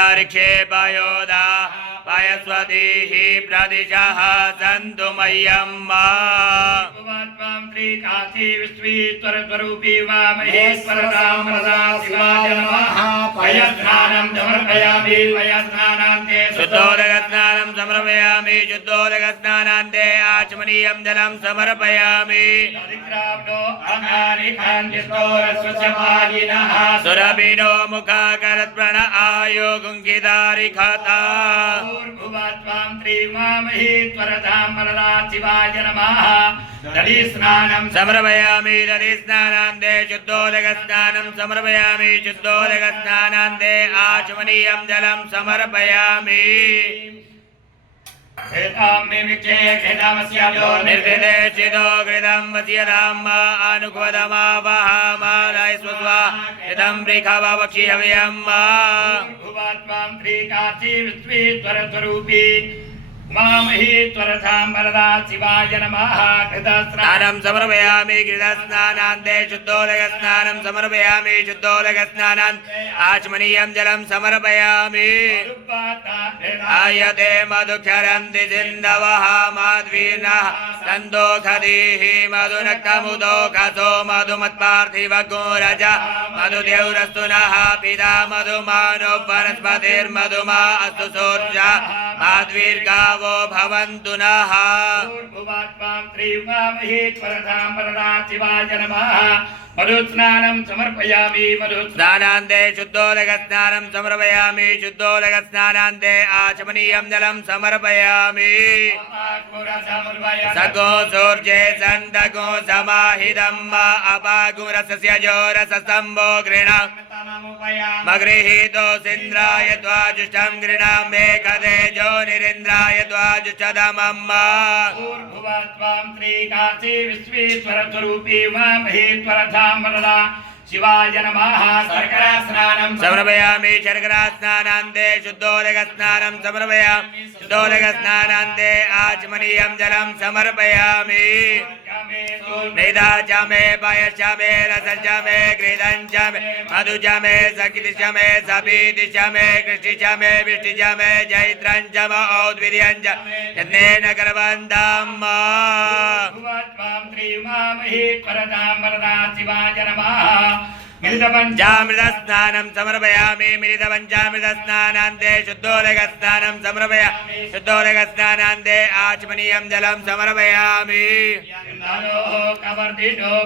अंतरिक्षे वायोदा पायस्वतीः प्रदिशः सन्तु मह्यम् त्वां त्रिकाशी विश्वेश्वरस्वरूपी वा महेश्वररामरदा शिवाय नमः पयस्नानं समर्पयामि पयस्नानान्ते शुद्धोदकस्नानं समर्पयामि शुद्धोदकस्नानान्ते आचमनीयं जलं समर्पयामि सुरभिनो मुखाकरत्प्रण आयो गुङ्गिदारिखता त्वां त्रिमामहेश्वरधामरदा शिवाय नमः दधिस्नानं समर्पयामि दधिस्नानान्ते शुद्धोदकस्नानं समर्पयामि शुद्धोदकस्नानान्ते आचमनीयं जलं समर्पयामि निर्दिदेशितो घृतं वस्यधाम अनुगोदमावहामादयस्वस्वा इदं वृखवक्षिहव्यम् त्वां त्रिकाशी विश्वेश्वरस्वरूपी महेश्वरधामरदा शिवाय नमः घृतस्नानं समर्पयामि घृतस्नानान्ते शुद्धोदकस्नानं समर्पयामि शुद्धोदकस्नानान्ते आचमनीयं जलं समर्पयामि आयते मधुक्षरन्ति सिन्धवः माध्वीर्नः सन्दोषधीः मधुनक्तमुदोकसो मधुमत्पार्थिवगोरज मधुदेवरस्तु नः पिता मधुमानो वनस्पतिर्मधुमा अस्तु सोर्जा माध्वीर्गावो भवन्तु नः त्वां त्रिमामहेश्वरधामरदा शिवाय नमः मधुस्नानं समर्पयामि मधुस्नानान्ते शुद्धोदकस्नानं समर्पयामि शुद्धोदकस्नानान्ते आचमनीयं जलं समर्पयामि सगो सूर्ये सन्दगो समाहितम् अपागुरसस्य जोरसस्तम्भो गृण मगृहीतो सिन्द्राय त्वाजुष्टं गृणामे कदे जोनिरिन्द्राय त्वाजुष्टदमम् त्वां त्रिकाशी विश्वेश्वरस्वरूपी महेश्वरधामरदा शिवाय नमः शर्करास्नानं समर्पयामि शर्करास्नानान्ते शुद्धोदकस्नानं समर्पयामि शुद्धोदकस्नानान्ते आचमनीयं जलं समर्पयामि मेधा च मे पयश्च मे रसश्च मे घृतं च मे मधु च मे सकिति च मे सपीति च मे कृष्टि च मे विष्टि च मे जैत्रं च म औद्वीर्यं च यत्नेन कर्वन्तम् त्वां त्रिमामहेश्वरधामरदा शिवाय नमः मिलितपञ्चामृतस्नानं समर्पयामि मिलितपञ्चामृतस्नानान्ते शुद्धोदकस्नानं समर्पयामि शुद्धोदकस्नानान्ते आचमनीयं जलं समर्पयामि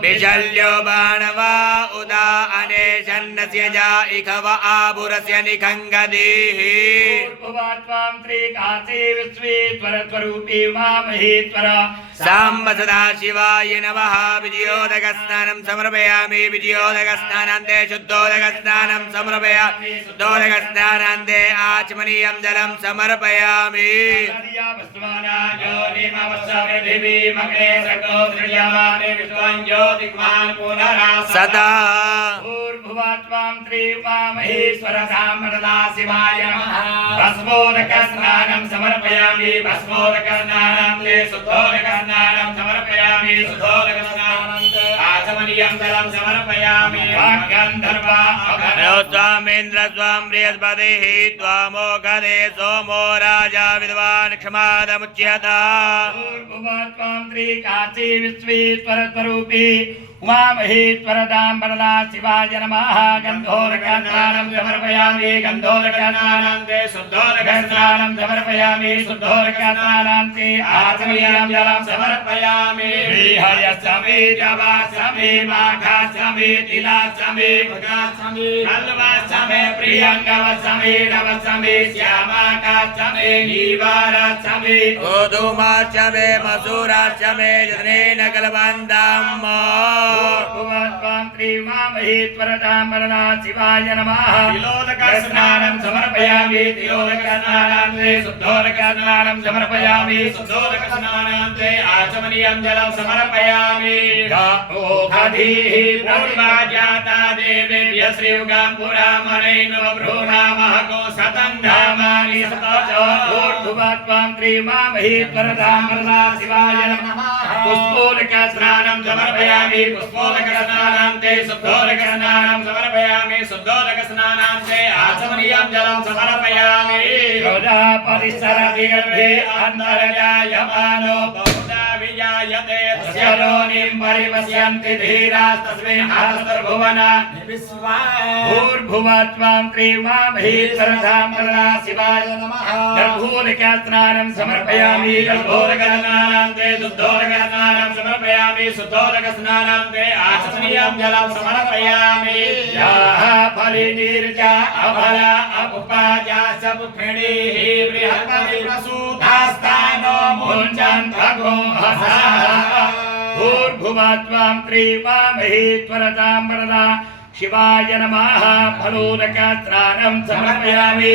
विशल्यो बाणवा उदा अनेशन्नस्य जा इखव आभुरस्य निखङ्गदीः त्वां त्रिकाशी विश्वेश्वरस्वरूपी महेश्वर साम्ब सदाशिवाय नमः विजयोदकस्नानं समर्पयामि विजयोदकस्नानान्ते शुद्धोदकस्नानं समर्पयामि शुद्धोदकस्नानान्ते आचमनीयं जलं समर्पयामि सदा त्वां त्रिमामहेश्वरधामरदा शिवाय नमः भस्मोदकस्नानं समर्पयामि भस्मोदकस्नानान्ते शुद्धोदकस्नानं समर्पयामि शुद्धोदकस्नानान्ते आचमनीयं जलं समर्पयामि गन्धर्वा स्वामेन्द्र स्वां बृहस्पतिः त्वामोघदे सोमो राजा विद्वान् क्षमादमुच्यता त्वां त्रिकाशी विश्वेश्वरस्वरूपी उमामहेश्वरधामरदा शिवाय नमः गन्धोदकस्नानं समर्पयामि गन्धोदकस्नानान्ते शुद्धोदकस्नानं समर्पयामि शुद्धोदकस्नानान्ते आचमनीयं जलं समर्पयामि श्रीहर्यस्वामी जवास्वामी माघास्वामी तिलास्वामी भुगास्वामी कल्वास्वामी प्रियङ्गवस्वामी नवस्वामी श्यामाकास्वामी नीवारास्वामी गोधूमास्वामी मसूरास्वामी जनेन कल्वन्ताम् त्वां त्रिमामहेश्वरधामरदा शिवाय नमः तिलोदकस्नानं समर्पयामि तिलोदकस्नानान्ते शुद्धोदकस्नानं समर्पयामि शुद्धोदकस्नानान्ते आचमनीयं जलं समर्पयामि ओघधीः पूर्वाजाता देवेभ्यः श्रीयुगां पुरामणैर्नवभ्रूणामः को शतं धामानि शतच त्वां त्रिमामहेश्वरधामरदा शिवाय नमः पुष्पोदकस्नानं समर्पयामि पुष्पोदकस्नानान्ते शुद्धोदकस्नानं समर्पयामि शुद्धोदकस्नानान्ते आचमनीयं जलं समर्पयामि योधा परिसरदिगर्भे अन्तर्जायमानो बहुधा विजायते तस्य योनिं परिपश्यन्ति धीरास्तस्मिन् आस्तर्भुवन भूर्भुवः त्वां क्रीमामहि सरसां प्रदा शिवाय नमः गर्भोदकस्नानं समर्पयामि गर्भोदकस्नानान्ते शुद्धोदकस्नानं समर्पयामि शुद्धोदकस्नानान्ते आचमनीयं जलं समर्पयामि याः फलिनीर्जा अफला अपुपाजा सपुखिणीः बृहत्पतिप्रसूतास्तानो मुञ्चन्तो हसः भूर्भुवः त्वां क्रीमामहि त्वरतां वरदा शिवाय नमः फलोदकस्नानं समर्पयामि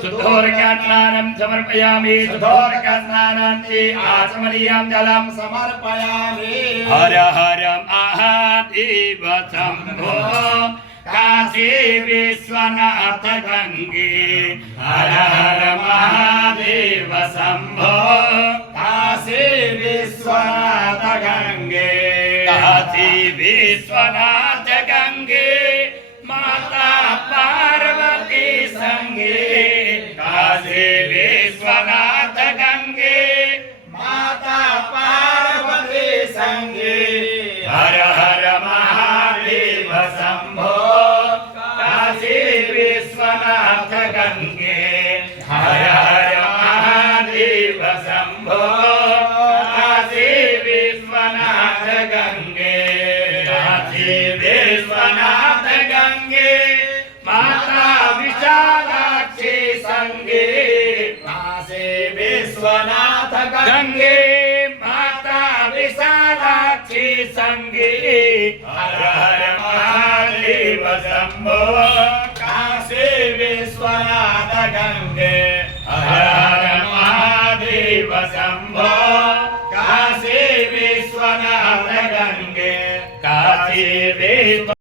शुद्धोदकस्नानं समर्पयामि शुद्धोदकस्नानान्ते आचमनीयं जलं समर्पयामि हर हर महादेव शम्भो काशी विश्वनाथ गंगे हर हर महादेव शम्भो काशी विश्वनाथ गंगे काशी विश्वनाथ गंगे माता पार्वती संगे काशी विश्वनाथ गंगे माता पार्वती संगे हर हर महादेव शम्भो काशी विश्वनाथ गंगे हर हर महादेव शम्भो काशी विश्वनाथ गंगे काशी विश्वनाथ गंगे माता विशालाक्षी संगे काशी विश्वनाथ गंगे माता विशालाक्षी संगे हर हर महादेव शम्भो काशी विश्वनाथ गंगे हर हर महादेव शम्भो काशी विश्वनाथ गंगे काशी विश्व